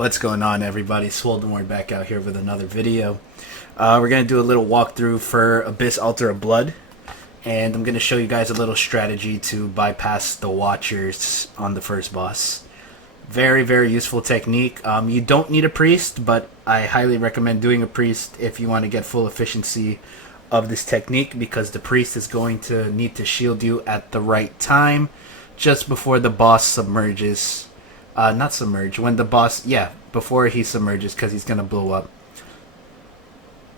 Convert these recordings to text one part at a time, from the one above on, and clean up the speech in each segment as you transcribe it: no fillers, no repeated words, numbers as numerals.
What's going on, everybody? Swoledimort back out here with another video. We're going to do a little walkthrough for Abyss Altar of Blood, and I'm going to show you guys a little strategy to bypass the Watchers on the first boss. Very, very useful technique. You don't need a priest, but I highly recommend doing a priest if you want to get full efficiency of this technique, because the priest is going to need to shield you at the right time, just before the boss submerges. Not submerge, when the boss, before he submerges, because he's going to blow up.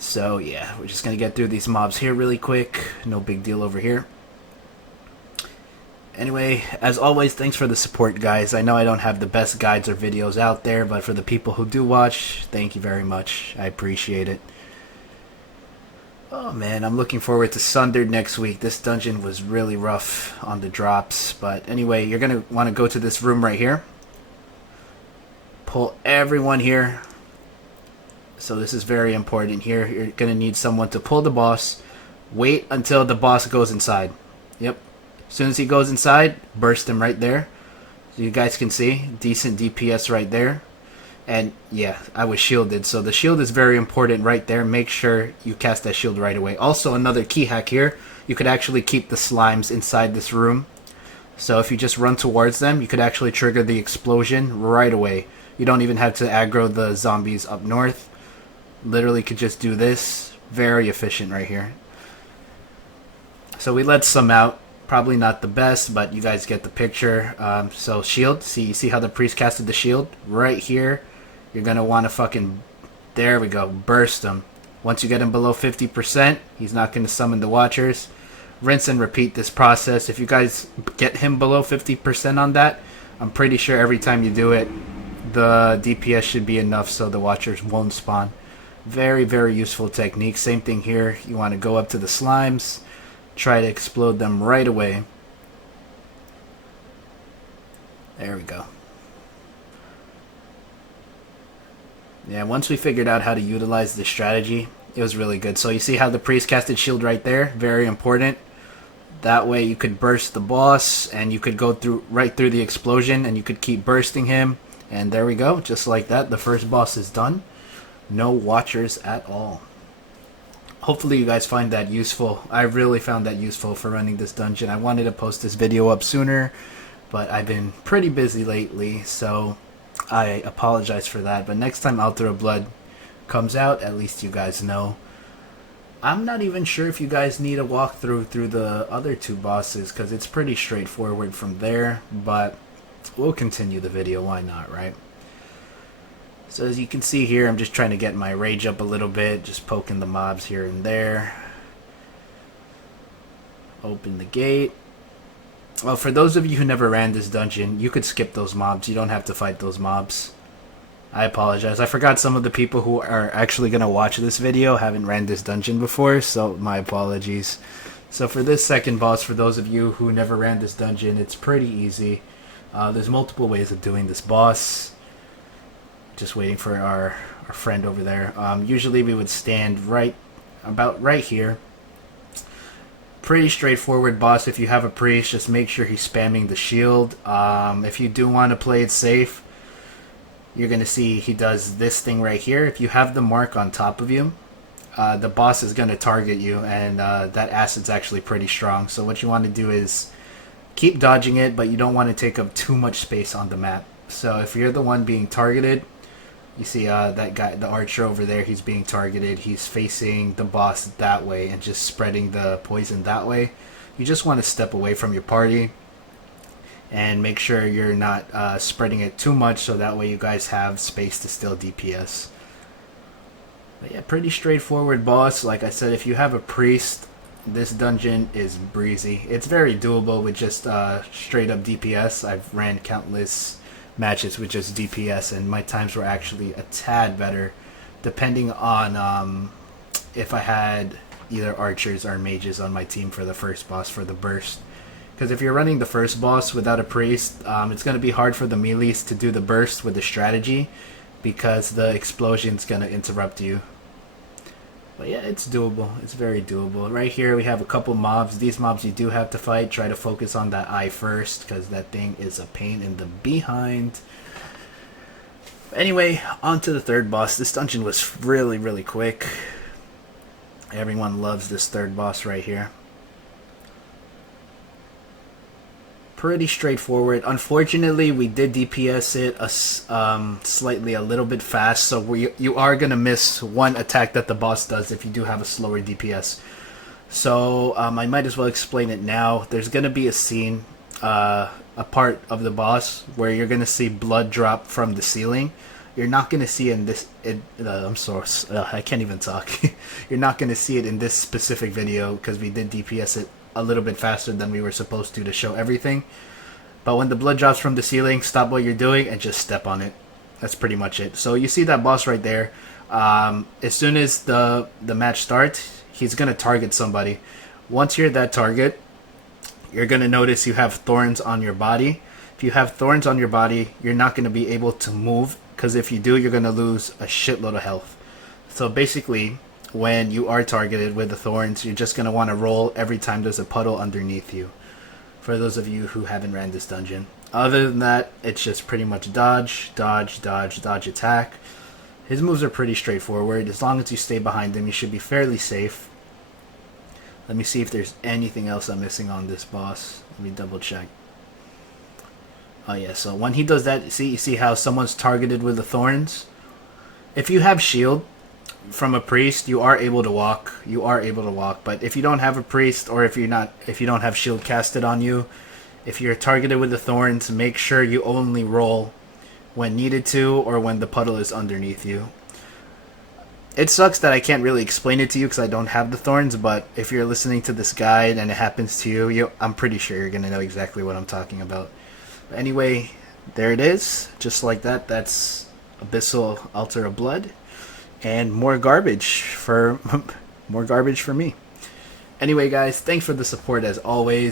So yeah, we're just going to get through these mobs here really quick. No big deal over here. Anyway, as always, thanks for the support, guys. I know I don't have the best guides or videos out there, but for the people who do watch, thank you very much. I appreciate it. Oh man, I'm looking forward to Sundered next week. This dungeon was really rough on the drops. But anyway, you're going to want to go to this room right here. Pull everyone here. So this is very important here. You're going to need someone to pull the boss. Wait until the boss goes inside. Yep. As soon as he goes inside, burst him right there. So you guys can see, decent DPS right there. And yeah, I was shielded. So the shield is very important right there. Make sure you cast that shield right away. Also, another key hack here. You could actually keep the slimes inside this room. So if you just run towards them, you could actually trigger the explosion right away. You don't even have to aggro the zombies up north. Literally could just do this. Very efficient right here. So we let some out. Probably not the best, but you guys get the picture. So shield. You see how the priest casted the shield? Right here. You're going to want to fucking... There we go. Burst him. Once you get him below 50%, he's not going to summon the Watchers. Rinse and repeat this process. If you guys get him below 50% on that, I'm pretty sure every time you do it, the DPS should be enough so the Watchers won't spawn. Very, very useful technique. Same thing here. You want to go up to the slimes. Try to explode them right away. There we go. Yeah, once we figured out how to utilize this strategy, it was really good. So you see how the priest casted shield right there? Very important. That way you could burst the boss, and you could go through right through the explosion, and you could keep bursting him. And there we go. Just like that, the first boss is done. No Watchers at all. Hopefully you guys find that useful. I really found that useful for running this dungeon. I wanted to post this video up sooner, but I've been pretty busy lately, so I apologize for that. But next time Altar of Blood comes out, at least you guys know. I'm not even sure if you guys need a walkthrough through the other two bosses, because it's pretty straightforward from there, but we'll continue the video, why not, right? So as you can see here, I'm just trying to get my rage up a little bit, just poking the mobs here and there. Open the gate. Well, for those of you who never ran this dungeon, you could skip those mobs. You don't have to fight those mobs. I apologize. I forgot some of the people who are actually going to watch this video haven't ran this dungeon before, so my apologies. So for this second boss, for those of you who never ran this dungeon, it's pretty easy. There's multiple ways of doing this boss. Just waiting for our friend over there. Usually we would stand about right here. Pretty straightforward boss. If you have a priest, just make sure he's spamming the shield. If you do want to play it safe, you're going to see he does this thing right here. If you have the mark on top of you, the boss is going to target you, and that acid's actually pretty strong. So what you want to do is keep dodging it, but you don't want to take up too much space on the map. So if you're the one being targeted, you see that guy, the archer over there, he's being targeted. He's facing the boss that way and just spreading the poison that way. You just want to step away from your party and make sure you're not spreading it too much, so that way you guys have space to still DPS. But yeah, pretty straightforward boss. Like I said, if you have a priest, this dungeon is breezy. It's very doable with just straight up DPS. I've ran countless matches with just DPS, and my times were actually a tad better, depending on if I had either archers or mages on my team for the first boss, for the burst. Because if you're running the first boss without a priest, it's going to be hard for the melees to do the burst with the strategy, because the explosion's going to interrupt you. But yeah, it's doable. It's very doable. Right here we have a couple mobs. These mobs you do have to fight. Try to focus on that eye first, because that thing is a pain in the behind. Anyway, on to the third boss. This dungeon was really, really quick. Everyone loves this third boss right here. Pretty straightforward. Unfortunately, we did DPS it slightly a little bit fast, so you are going to miss one attack that the boss does if you do have a slower DPS. So I might as well explain it now. There's going to be a scene, a part of the boss where you're going to see blood drop from the ceiling. You're not going to see it in this... I'm sorry, I can't even talk. You're not going to see it in this specific video because we did DPS it a little bit faster than we were supposed to show everything. But when the blood drops from the ceiling, stop what you're doing and just step on it. That's pretty much it. So you see that boss right there. As soon as the match starts, he's going to target somebody. Once you're that target, you're going to notice you have thorns on your body. If you have thorns on your body, you're not going to be able to move, because if you do, you're going to lose a shitload of health. So basically, when you are targeted with the thorns, you're just going to want to roll every time there's a puddle underneath you, for those of you who haven't ran this dungeon. Other than that, it's just pretty much dodge, dodge, dodge, dodge, attack. His moves are pretty straightforward. As long as you stay behind him, you should be fairly safe. Let me see if there's anything else I'm missing on this boss. Let me double check. Oh yeah, so when he does that, you see how someone's targeted with the thorns? If you have shield from a priest, you are able to walk. You are able to walk. But if you don't have a priest, or if you don't have shield casted on you, if you're targeted with the thorns, make sure you only roll when needed to, or when the puddle is underneath you. It sucks that I can't really explain it to you because I don't have the thorns, but if you're listening to this guide and it happens to you, I'm pretty sure you're going to know exactly what I'm talking about. But anyway, there it is. Just like that, that's Abyssal Altar of Blood. And more garbage for me. Anyway, guys, thanks for the support as always.